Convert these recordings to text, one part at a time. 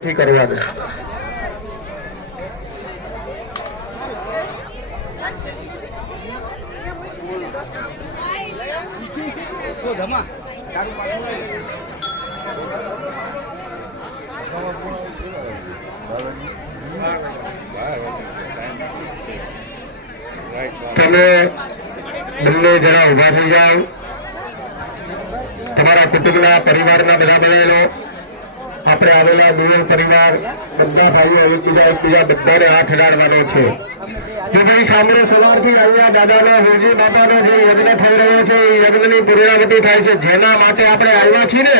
કરવાનું તમે બંને જણા ઉભા થઈ જાઓ। તમારા કુટુંબના પરિવારના બધા બહેનો આપણે આવેલા દુર્ગમ પરિવાર બધા ભાઈઓ એકબીજા બધાને હાથ અડાડવાનો છે। જો ભાઈ સામે સવારથી અહીંયા દાદાના હોજી બાપાનો જે યજ્ઞ થઈ રહ્યો છે એ યજ્ઞની પૂર્ણાહુતિ થાય છે। જેના માટે આપણે આવ્યા છીએ ને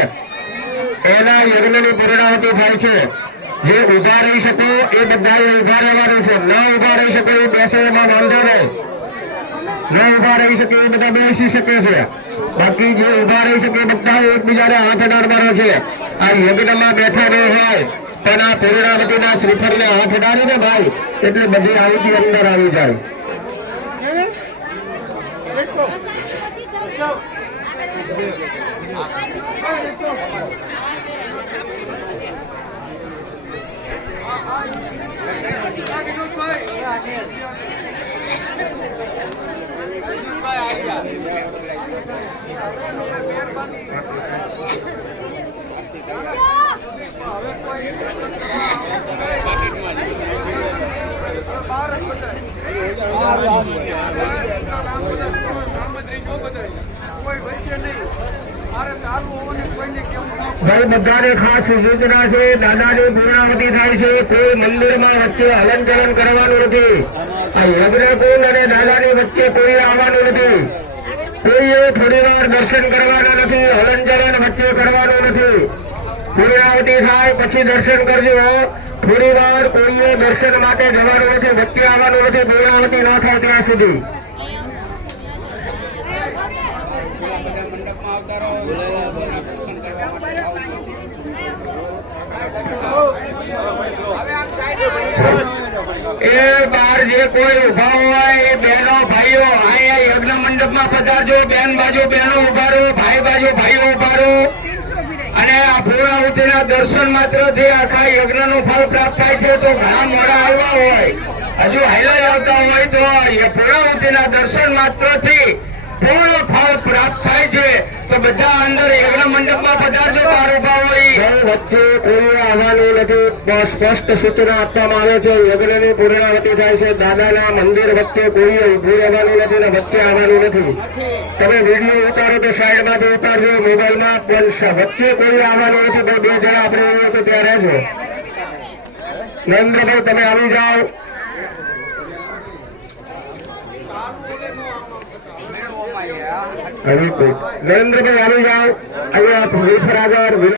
એના યજ્ઞની પૂર્ણાહુતિ થાય છે। જે ઉભા રહી શકો એ બધા ઉભા રહેવાનું છે, ન ઉભા રહી શકે એ બેસે એમાં વાંધો નહીં, ન ઉભા રહી શકે એ બધા બેસી શકે છે। બાકી જે ઉભા રહી શકે બધા એકબીજાને હાથ અડાડવાનો છે। આ યજ્ઞમાં બેઠો નહીં હોય પણ આ પૂર્ણાવતીના શ્રીફળને હાથ અડાડે ને ભાઈ એટલે બધી આહુતિ અંદર આવી જાય। ભાઈ બધાને ખાસ સૂચના છે, દાદાની પૂર્ણાહુતિ થાય છે, કોઈ મંદિરમાં વચ્ચે હલન ચલન કરવાનું નથી। આ યજ્ઞકુંડ અને દાદાની વચ્ચે કોઈ આવવાનું નથી, કોઈએ થોડી વાર દર્શન કરવાના નથી, હલન ચલન વચ્ચે કરવાનું નથી। પૂર્ણાહુતિ થાય પછી દર્શન કરજો, થોડી વાર કોઈએ દર્શન માટે જવાનું નથી, વચ્ચે આવવાનું નથી, પૂર્ણાહુતિ ન થાય ત્યાં સુધી। એ બાર જે કોઈ ઉભા હોય એ બહેનો ભાઈઓ અહીંયા યજ્ઞ મંડપમાં પધારજો। બેન બાજુ બહેનો ઉભા રહો, ભાઈ બાજુ ભાઈઓ ઉભા રહો અને આ પૂર્ણાહુતિના દર્શન માત્રથી આખા યજ્ઞનું ફળ પ્રાપ્ત થાય છે। તો ઘણા મોડા આવ્યા હોય, હજુ હાઈલાઈટ આવતા હોય તો પૂર્ણાહુતિના દર્શન માત્રથી પૂર્ણ ફળ પ્રાપ્ત થાય છે। તો બધા અંદર યજ્ઞ મંડપમાં પધારજો। બાર ઉભા હોય વચ્ચે કોઈ આવવાનું નથી, સ્પષ્ટ સૂચના આપવામાં આવે છે। યજ્ઞની પૂર્ણાહુતિ થાય છે, દાદાના મંદિર વચ્ચે કોઈ ઉભું રહેવાનું નથી ને વચ્ચે આવવાનું નથી। તમે વિડીયો ઉતારો તો સાઈડમાંથી ઉતારજો, મોબાઈલમાં પણ વચ્ચે કોઈ આવવાનું નથી। તો બે જણા આપણે એવું તો ત્યાં રહેજો। નરેન્દ્રભાઈ તમે આવી જાઓ। નરેન્દ્રભાઈ આવી જાઓ, અહીંયા